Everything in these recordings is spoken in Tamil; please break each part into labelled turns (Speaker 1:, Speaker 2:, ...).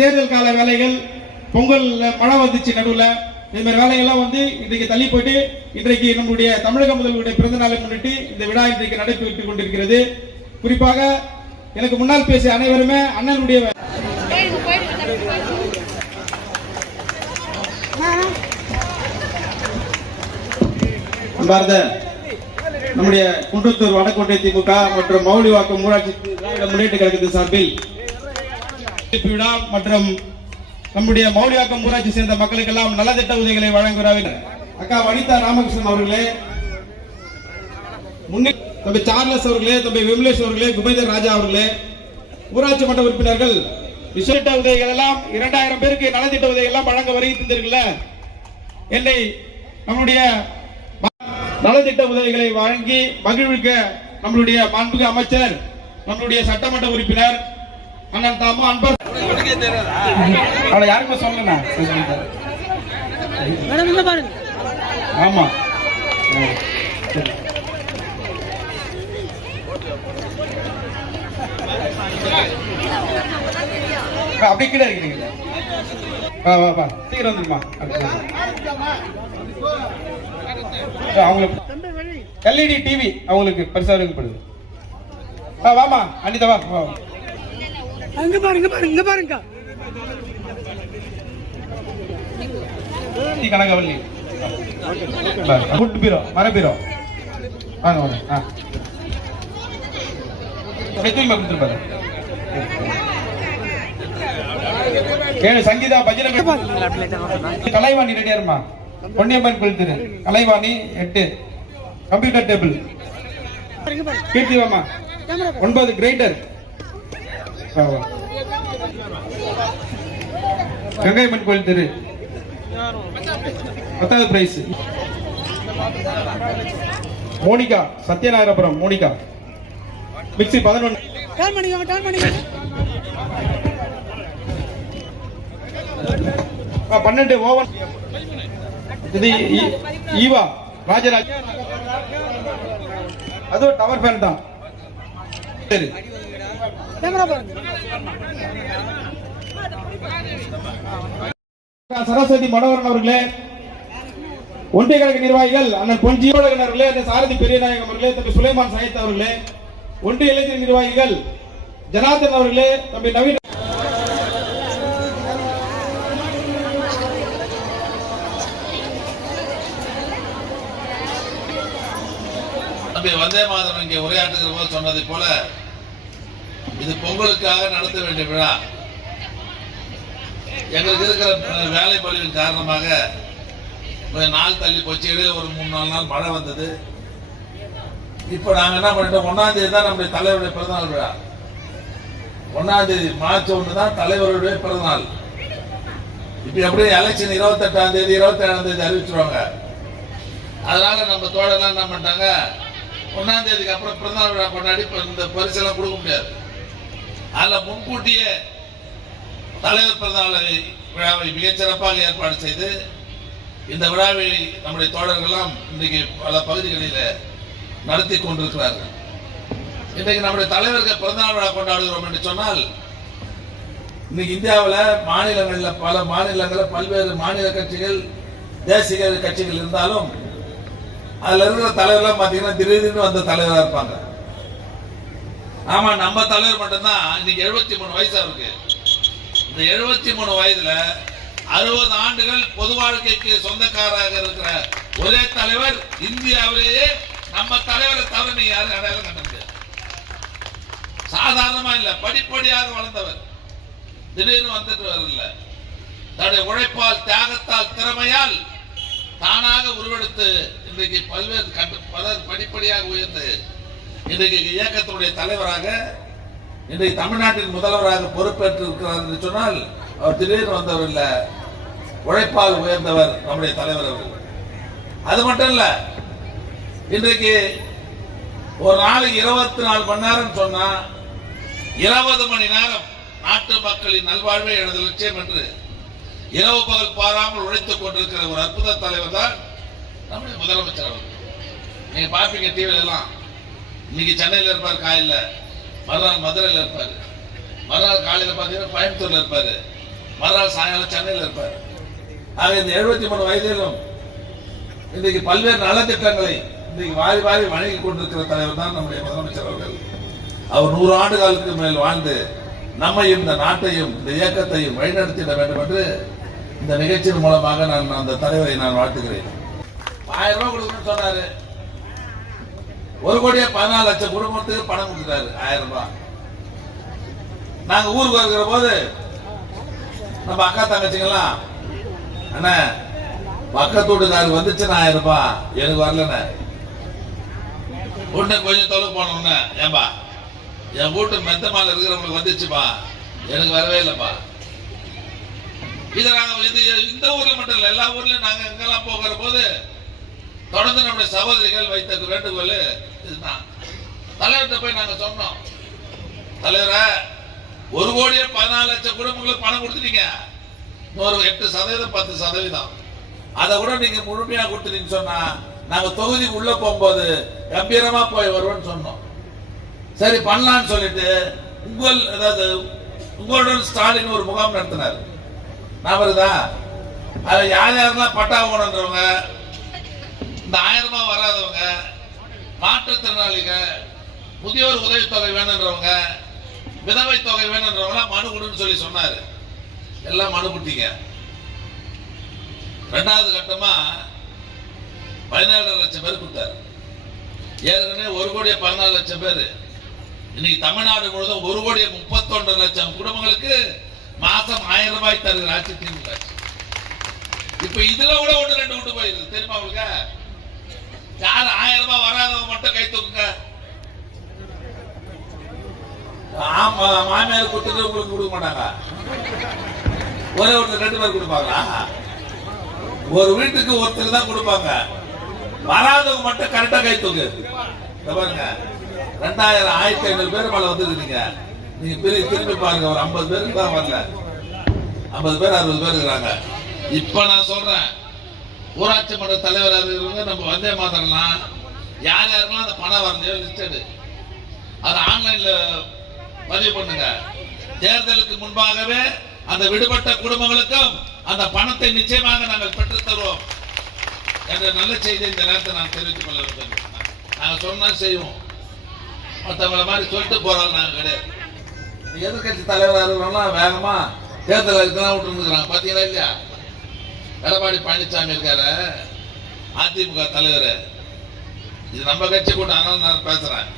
Speaker 1: தேர்தல் கால வேலைகள் பொங்கல் மழை வந்துச்சு நடுவில். இந்த மாதிரி வேலைகள்லாம் வந்து இன்றைக்கு தள்ளி போயிட்டு இன்றைக்கு நம்முடைய தமிழக முதல்வருடைய பிறந்த நாளை முன்னிட்டு இந்த விழா இன்றைக்கு நடைபெற்றுக் கொண்டிருக்கிறது. குறிப்பாக எனக்கு முன்னால் பேசிய அனைவருமே அண்ணனுடைய அன்பார்ந்த நம்முடைய குன்றத்தூர் வடக்கோட்டை திமுக மற்றும் மௌலிவாக்கம் ஊராட்சி முன்னேற்ற கழகத்தின் சார்பில் விழா மற்றும் நம்முடைய மௌலியாக்கம் ஊராட்சி சேர்ந்த மக்களுக்கெல்லாம் நலத்திட்ட உதவிகளை வழங்குகிறார்கள் அக்கா வனிதா ராமகிருஷ்ணன் அவர்களே. முன்னே தம்பி சார்லஸ் அவர்களே தம்பி விமலேஷ் அவர்களே குபேந்தர் ராஜா அவர்களே. ஊராட்சி மன்ற உறுப்பினர்கள் விசேட்ட உதவிகள் எல்லாம் இரண்டாயிரம் பேருக்கு நலத்திட்ட உதவிகள் எல்லாம் வழங்க வருகை தந்தீர்கள்ல என்னை நம்முடைய நலத்திட்ட உதவிகளை வழங்கி மகிழ்விக்க நம்மளுடைய மாண்புக அமைச்சர் நம்மளுடைய சட்டமன்ற உறுப்பினர் அண்ணன் தாமோ அன்பர் அவளை யாருக்குமே சொல்லல
Speaker 2: மேடம் இங்க பாருங்க.
Speaker 1: ஆமா. அப்படி கீழே இருக்கிறீங்க வா வா வா. சீக்கிரம் வந்துருமா? அவங்களுக்கு எல்இடி டிவி அவங்களுக்கு பரிசா வழங்கப்படுது வா வாமா அனிதா வா வா.
Speaker 2: அங்க பாருங்க பாருங்க இங்க பாருங்க.
Speaker 1: கனகவல்லி ஃபுட் பீரோ மர பீரோ. வாங்க வாங்க ஆ ஏழு சங்கீதா பஜனை கலைவாணி ரெடியா இருமா? பொன்னியம்மன் கோயில் திரு. கலைவாணி எட்டு. கம்ப்யூட்டர் டேபிள்
Speaker 2: பாருங்க பாருங்க
Speaker 1: கீர்த்தி வாமா
Speaker 2: கேமரா
Speaker 1: ஒன்பது கிரைண்டர் வா. கங்கையம்மன் கோயில் தெரு. பத்தாவது பிரைஸ் மோனிகா சத்யநாராயணபுரம் மோனிகா. மிக்ஸி பதினொன்று பன்னெண்டு ஓவன் இது ஈவா ராஜராஜ். அதுவும் டவர் ஃபேன் தான். சரி. சரஸ்வதி மனோகரன் அவர்களே ஒன்றிய கழக நிர்வாகிகள் அண்ணன் பொன் ஜீவழகன் அவர்களே சாரதி பெரியநாயகம் அவர்களே தம்பி சுலைமான் சயத் அவர்களே ஒன்றிய இளைஞர் நிர்வாகிகள் ஜனார்தன் அவர்களே தம்பி நவீன்
Speaker 3: தம்பி வந்தே மாதம் இங்கே உரையாற்றுகிற போது சொன்னதை போல இது பொங்கலுக்காக நடத்த வேண்டிய விழா. எங்களுக்கு இருக்கிற வேலை பழுவின் காரணமாக கொஞ்சம் நாள் தள்ளி போச்சு இடையில ஒரு மூணு நாலு நாள் மழை வந்தது. இப்போ நாங்க என்ன பண்ணிட்டோம்? ஒன்றாம் தேதி தான் நம்முடைய தலைவருடைய பிறந்தநாள் விழா. ஒன்றாம் தேதி மார்ச் ஒன்று தான் தலைவருடைய பிறந்தநாள். இப்போ எப்படியும் எலெக்ஷன் இருபத்தெட்டாம் தேதி இருபத்தேழாம் தேதி அறிவிச்சிருவாங்க. அதனால நம்ம தோழர்லாம் என்ன பண்ணிட்டாங்க? ஒன்றாம் தேதிக்கு அப்புறம் பிறந்தநாள் விழா கொண்டாடி இப்போ இந்த பரிசெல்லாம் கொடுக்க முடியாது. அதில் முன்கூட்டியே தலைவர் பிறந்தநாள் விழாவை மிகச்சிறப்பாக ஏற்பாடு செய்து இந்த விழாவை நம்முடைய தோழர்கள்லாம் இன்றைக்கு பல பகுதிகளில் நடத்தி கொண்டிருக்கிறார்கள். இன்றைக்கு நம்முடைய தலைவர்கள் பிறந்தநாள் விழா கொண்டாடுகிறோம் என்று சொன்னால் இன்னைக்கு இந்தியாவில் மாநிலங்களில் பல மாநிலங்களில் பல்வேறு மாநில கட்சிகள் தேசிய கட்சிகள் இருந்தாலும் அதில் இருக்கிற தலைவர்லாம் பார்த்தீங்கன்னா திடீர்னு வந்த தலைவராக இருப்பாங்க. ஆமா நம்ம தலைவர் மட்டும்தான். இன்னைக்கு எழுபத்தி மூணு வயசு அவருக்கு. இந்த எழுபத்தி மூணு வயதுல அறுபது ஆண்டுகள் பொது வாழ்க்கைக்கு சொந்தக்காராக இருக்கிற ஒரே தலைவர் இந்தியாவிலேயே நம்ம தலைவரை தவிர நீ யாரும் அடையாளம் கண்ட சாதாரணமா இல்ல படிப்படியாக வளர்ந்தவர். திடீர்னு வந்துட்டு வரல. தன்னுடைய உழைப்பால் தியாகத்தால் திறமையால் தானாக உருவெடுத்து இன்றைக்கு பல்வேறு கண்டு பலர் படிப்படியாக உயர்ந்து இன்றைக்கு இயக்கத்தினுடைய தலைவராக இன்றைக்கு தமிழ்நாட்டின் முதல்வராக பொறுப்பேற்று இருக்கிறார் என்று சொன்னால் அவர் திடீர்னு வந்தவர் இல்ல. உழைப்பால் உயர்ந்தவர் நம்முடைய தலைவர் அவர்கள். அது மட்டும் இல்ல இன்றைக்கு ஒரு நாளைக்கு இருபத்தி நாலு மணி நேரம் சொன்னா இருபது மணி நேரம் நாட்டு மக்களின் நல்வாழ்வே எனது லட்சியம் என்று இரவு பகல் பாராமல் உழைத்துக் கொண்டிருக்கிற ஒரு அற்புத தலைவர் தான் நம்முடைய முதலமைச்சர் அவர்கள். நீங்க பாப்பீங்க டிவியில எல்லாம். இன்னைக்கு சென்னையில் இருப்பார் காலையில். மறுநாள் மதுரையில் இருப்பார். மறுநாள் காலையில் பார்த்தீங்கன்னா கோயம்புத்தூர்ல இருப்பார். மறுநாள் சாயங்காலம் சென்னையில் இருப்பார். ஆக இந்த எழுபத்தி மூணு வயதிலும் இன்றைக்கு பல்வேறு நலத்திட்டங்களை இன்றைக்கு வாரி வாரி வழங்கி கொண்டிருக்கிற தலைவர் தான் நம்முடைய முதலமைச்சர் அவர்கள். அவர் நூறு ஆண்டு காலத்துக்கு மேல் வாழ்ந்து நம்மையும் இந்த நாட்டையும் இந்த இயக்கத்தையும் வழிநடத்திட வேண்டும் என்று இந்த நிகழ்ச்சியின் மூலமாக நான் அந்த தலைவரை நான் வாழ்த்துகிறேன். ஆயிரம் ரூபாய் கொடுக்கணும்னு சொன்னாரு. ஒரு கோடியே பதினாலு லட்சம் குடும்பத்துக்கு பணம் கொடுத்துட்டாரு. ஆயிரம் ரூபாய். நாங்க ஊருக்கு வருகிற போது நம்ம அக்கா தங்கச்சிங்கெல்லாம் அண்ணா பக்கத்து வீட்டுக்காருக்கு வந்துச்சுன்னா ஆயிரம் ரூபாய். எனக்கு வரலண்ணே. உடனே கொஞ்சம் தொலை போனோம்னா ஏன்பா என் வீட்டு மெத்த மால இருக்கிறவங்களுக்கு வந்துச்சுப்பா. எனக்கு வரவே இல்லைப்பா. இதை நாங்க இது இந்த ஊர்ல மட்டும் இல்ல எல்லா ஊர்லயும் நாங்க எங்கெல்லாம் போகிற போது தொடர்ந்து நம்முடைய சகோதரிகள் வைத்த வேண்டுகோள் இதுதான். தலைவர்கிட்ட போய் நாங்க சொன்னோம். தலைவரா ஒரு கோடியே பதினாலு லட்சம் குடும்பங்களுக்கு பணம் கொடுத்துட்டீங்க. இன்னொரு எட்டு சதவீதம் பத்து சதவீதம். அதை கூட நீங்க முழுமையா கொடுத்துட்டீங்கன்னு சொன்னா நாங்க தொகுதி உள்ள போகும்போது கம்பீரமா போய் வருவோம்னு சொன்னோம். சரி பண்ணலாம்னு சொல்லிட்டு உங்கள் அதாவது உங்களுடன் ஸ்டாலின் ஒரு முகாம் நடத்தினார். ஞாபகம் இருக்குதா யார் யாரெல்லாம் பட்டா ஓனன்றவங்க இந்த ஆயிரம் ரூபாய் வராதவங்க மாற்றுத்திறனாளிக முதியோர் உதவித்தொகை வேணுன்றவங்க விதவை தொகை வேணுன்றவங்க மனு கொடுன்னு சொல்லி சொன்னாரு. எல்லாம் மனு கொடுத்தீங்க. ரெண்டாவது கட்டமா பதினேழு லட்சம் பேர் கொடுத்தாரு. ஏற்கனவே ஒரு கோடியே பதினாலு லட்சம் பேர். இன்னைக்கு தமிழ்நாடு முழுவதும் ஒரு கோடியே முப்பத்தொன்று லட்சம் குடும்பங்களுக்கு மாசம் ஆயிரம் ரூபாய் தருகிற ஆட்சி திமுக. இப்ப இதுல கூட ஒண்ணு ரெண்டு விட்டு போயிருது. தெரியுமா உங்களுக்கு? யார் ஆயிரம் ரூபாய் வராதவங்க மட்டும் கை தூக்குங்க. ஆமா மாமியார் கொடுத்துட்டு உங்களுக்கு கொடுக்க மாட்டாங்க. ஒரே ஒருத்தர் ரெண்டு பேர் கொடுப்பாங்களா? ஒரு வீட்டுக்கு ஒருத்தர் தான் கொடுப்பாங்க. வராதவங்க மட்டும் கரெக்டா கை தூக்கு. பாருங்க ரெண்டாயிரம் ஆயிரத்தி ஐநூறு பேர் மேல வந்துருக்கீங்க நீங்க பெரிய திரும்பி பாருங்க ஒரு ஐம்பது பேருக்கு தான் வரல. ஐம்பது பேர் அறுபது பேர் இருக்கிறாங்க. இப்ப நான் சொல்றேன் ஊராட்சி மன்ற தலைவர் இருக்கிறவங்க நம்ம வந்தே மாதிரலாம் யார் யாருக்கெல்லாம் அந்த பணம் வரணும் லிஸ்டடு அதை ஆன்லைனில் பதிவு பண்ணுங்க. தேர்தலுக்கு முன்பாகவே அந்த விடுபட்ட குடும்பங்களுக்கும் அந்த பணத்தை நிச்சயமாக நாங்கள் பெற்றுத்தருவோம் என்ற நல்ல செய்தியை இந்த நேரத்தை நான் தெரிவித்துக் கொள்ள வேண்டும் நாங்கள் சொன்னால் செய்வோம். மற்றவங்கள மாதிரி சொல்லிட்டு போகிறோம் நாங்கள் கிடையாது எதிர்கட்சி தலைவராக இருக்கிறோம்னா வேகமாக தேர்தல் தான் விட்டுருந்துக்கிறாங்க. பார்த்தீங்களா இல்லையா? எடப்பாடி பழனிசாமி இருக்காரு அதிமுக தலைவர். இது நம்ம கட்சி கூட்டம் அதனால நான் பேசுறேன்.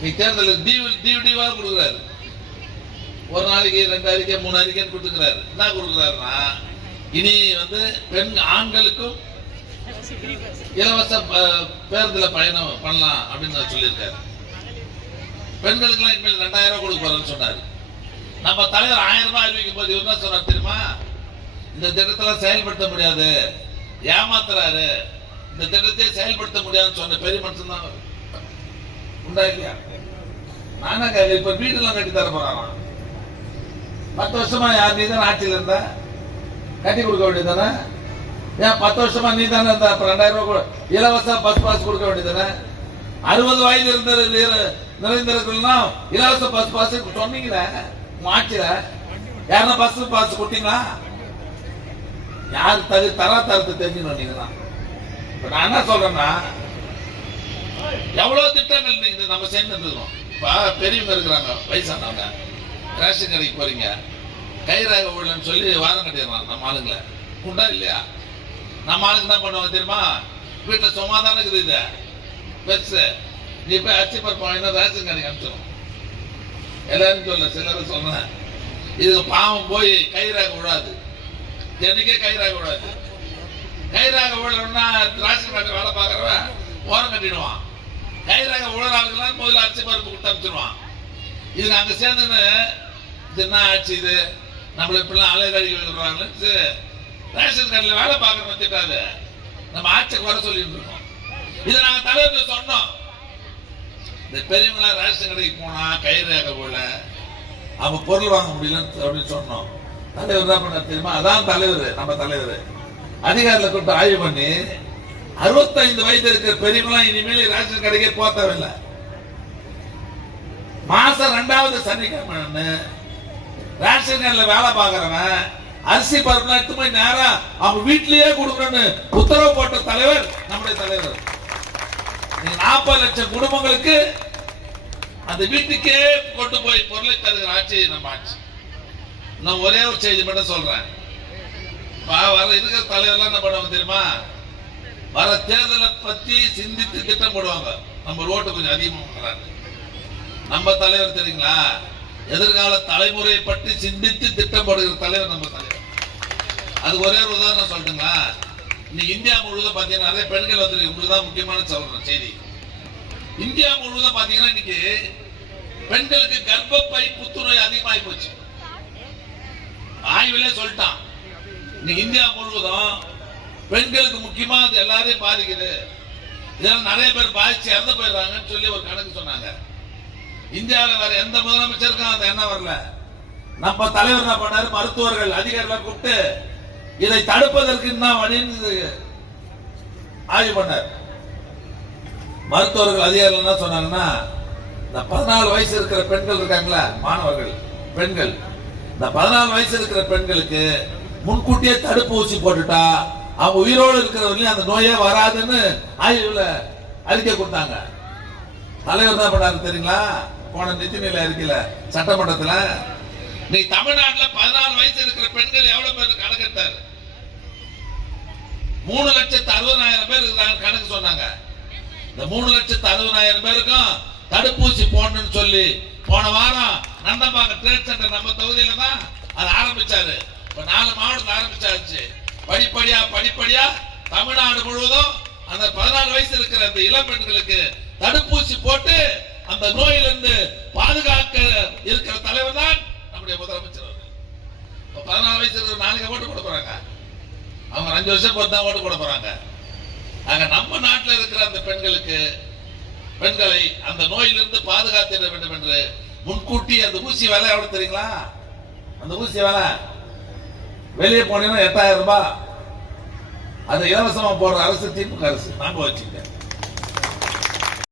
Speaker 3: நீ தேர்தல் டிவி டிவி கொடுக்குறாரு. ஒரு நாளைக்கு ரெண்டு அறிக்கை மூணு அறிக்கைன்னு கொடுத்துக்கிறாரு. என்ன கொடுக்குறாருன்னா இனி வந்து பெண் ஆண்களுக்கும் இலவச பேருந்துல பயணம் பண்ணலாம் அப்படின்னு சொல்லியிருக்காரு சொல்லியிருக்காரு. பெண்களுக்கெல்லாம் இனிமேல் ரெண்டாயிரம் ரூபாய் கொடுக்க போறேன்னு சொன்னாரு. நம்ம தலைவர் ஆயிரம் ரூபாய் அறிவிக்கும் போது இவர் என்ன சொன்னார் தெரியுமா? இந்த திட்டத்துல செயல்படுத்த முடியாது. ஏமாத்துறாரு. இந்த திட்டத்தை செயல்படுத்த முடியாதுன்னு சொன்ன பெரிய மனுஷன் தான் அவர். உண்டா இல்லையா? நானா கேட்க இப்ப வீடெல்லாம் கட்டி தர போறாராம் பத்து வருஷமா யார் நீ தான் ஆட்சியில் இருந்த? கட்டி கொடுக்க வேண்டியதானே ஏன் பத்து வருஷமா நீ தானே இருந்த? அப்ப ரெண்டாயிரம் ரூபாய் இலவச பஸ் பாஸ் கொடுக்க வேண்டியதானே அறுபது வயது இருந்த நிறைந்திருக்கா இலவச பஸ் பாஸ் சொன்னீங்களே உங்க ஆட்சியில? யாருன்னா பஸ் பாஸ் கொடுத்தீங்களா? யார் தகு தரா தரத்தை தெரிஞ்சுக்கணும் நீங்க தான் இப்ப நான் என்ன சொல்றேன்னா எவ்வளவு திட்டங்கள் நீங்க நம்ம சேர்ந்து இருக்கிறோம் இப்போ பெரியவங்க இருக்கிறாங்க வயசானவங்க. ரேஷன் கடைக்கு போறீங்க. கைராக ஊழல்னு சொல்லி வாதம் கட்டிடுறான் நம்ம ஆளுங்களை. உண்டா இல்லையா? நம்ம ஆளுங்க என்ன பண்ணுவாங்க தெரியுமா? வீட்டில் சும்மா தானே இருக்குது இது. பெருசு. நீ போய் அச்சு பருப்பு ரேஷன் கடைக்கு அனுப்பிச்சிடும். எல்லாரும் சொல்ல சிலரும் சொன்னேன் இதுக்கு பாவம் போய் கைராக விடாது. என்னைக்கே கயிறாக விடாது. கயிறாக விழணும்னா ரேஷன் கடை வேலை பார்க்கறவன் ஓரம் கட்டிடுவான். கயிறாக உழற ஆளுக்கெல்லாம் முதல்ல அரிசி பருப்பு கொடுத்து அனுப்பிச்சிடுவான் இது நாங்க சேர்ந்துன்னு இது என்ன ஆச்சு இது? நம்மளை இப்படிலாம் அலைகழி வைக்கிறாங்கன்னு ரேஷன் கடையில் வேலை பார்க்குறோம் திட்டாது நம்ம ஆட்சிக்கு வர சொல்லிட்டு இருக்கோம் இதை நாங்கள் தலைவர்கள் சொன்னோம். இந்த பெரியவங்களா ரேஷன் கடைக்கு போனா கைரேகை போல அவங்க பொருள் வாங்க முடியலன்னு அப்படின்னு சொன்னோம். தலைவர் தான் பண்ண தெரியுமா? அதான் தலைவர் நம்ம தலைவர். அதிகாரில கொண்டு ஆய்வு பண்ணி அறுபத்தைந்து வயது இருக்கிற பெரியவங்களாம் இனிமேல் ரேஷன் கடைக்கே போக தேவையில்லை. மாசம் ரெண்டாவது சனிக்கிழமை ரேஷன் கடையில் வேலை பார்க்கறவன் அரிசி பருப்புலாம் எடுத்து போய் நேரா அவங்க வீட்லயே கொடுக்கணும்னு உத்தரவு போட்ட தலைவர் நம்முடைய தலைவர். நாற்பது லட்சம் குடும்பங்களுக்கு அந்த வீட்டுக்கே கொண்டு போய் பொருளை தருகிற ஆட்சி நம்ம ஆட்சி. நான் ஒரே ஒரு செய்தி மட்டும் சொல்றேன். வர இருக்கிற தலைவர்லாம் என்ன பண்ணுவாங்க தெரியுமா? வர தேர்தலை பத்தி சிந்தித்து திட்டம் போடுவாங்க நம்ம ரோட்டு கொஞ்சம் அதிகமா நம்ம தலைவர் தெரியுங்களா? எதிர்கால தலைமுறையை பற்றி சிந்தித்து திட்டம் போடுகிற தலைவர் நம்ம தலைவர். அது ஒரே ஒரு உதாரணம் சொல்லட்டுங்களா? இன்னைக்கு இந்தியா முழுவதும் பாத்தீங்கன்னா நிறைய பெண்கள் வந்து உங்களுக்கு தான் முக்கியமான சொல்றேன் செய்தி. இந்தியா முழுவதும் பாத்தீங்கன்னா இன்னைக்கு பெண்களுக்கு கர்ப்பப்பை புத்துநோய் அதிகமாகி போச்சு. ஆய்விலே சொல்லிட்டான். இன்னைக்கு இந்தியா முழுவதும் பெண்களுக்கு முக்கியமா அது எல்லாரையும் பாதிக்குது. இதெல்லாம் நிறைய பேர் பாதிச்சு இறந்து போயிடுறாங்கன்னு சொல்லி ஒரு கணக்கு சொன்னாங்க. இந்தியாவில் வேற எந்த முதலமைச்சருக்கும் அந்த எண்ணம் வரல. நம்ம தலைவர் என்ன பண்ணாரு? மருத்துவர்கள் அதிகாரிகளை கூப்பிட்டு இதை தடுப்பதற்கு என்ன வழின்னு ஆய்வு பண்ணார். மருத்துவர்கள் அதிகாரிகள் என்ன சொன்னாங்கன்னா இந்த பதினாலு வயசு இருக்கிற பெண்கள் இருக்காங்களா மாணவர்கள் பெண்கள் இந்த பதினாலு வயசு இருக்கிற பெண்களுக்கு முன்கூட்டியே தடுப்பூசி போட்டுட்டா அவங்க உயிரோடு இருக்கிறவர்களையும் அந்த நோயே வராதுன்னு ஆய்வுல அறிக்கை கொடுத்தாங்க. தலைவர் என்ன பண்ணாரு தெரியுங்களா? போன நிதிநிலை அறிக்கையில சட்டமன்றத்துல நீ தமிழ்நாட்டுல பதினாலு வயசு இருக்கிற பெண்கள் எவ்வளவு பேர் கணக்கெடுத்தாரு மூணு லட்சத்து அறுபதாயிரம் பேர் இருக்கிறாங்க கணக்கு சொன்னாங்க. இந்த மூணு லட்சத்து அறுபதாயிரம் பேருக்கும் தடுப்பூசி போடணும்னு சொல்லி போன வாரம் நந்தம்பாங்க ட்ரேட் சென்டர் நம்ம தொகுதியில தான் அது ஆரம்பிச்சாரு. இப்ப நாலு மாவட்டத்தில் ஆரம்பிச்சாச்சு. படிப்படியா படிப்படியா தமிழ்நாடு முழுவதும் அந்த பதினாலு வயசு இருக்கிற அந்த இளம் பெண்களுக்கு தடுப்பூசி போட்டு அந்த நோயிலிருந்து பாதுகாக்க இருக்கிற தலைவர் தான் நம்முடைய முதலமைச்சர் பதினாலு வயசு இருக்கிற நாளைக்கு ஓட்டு போட போறாங்க. அவங்க அஞ்சு வருஷம் பொறுத்து தான் ஓட்டு போட போறாங்க. ஆக நம்ம நாட்டில் இருக்கிற அந்த பெண்களுக்கு பெண்களை அந்த நோயிலிருந்து பாதுகாத்திட வேண்டும் என்று முன்கூட்டி அந்த ஊசி விலை எவ்வளவு தெரியுங்களா? அந்த ஊசி வேலை. வெளியே போனீங்கன்னா எட்டாயிரம் ரூபாய். அதை இலவசமா போடுற அரசு திமுக அரசு. நாம வச்சுக்கிட்டேன்.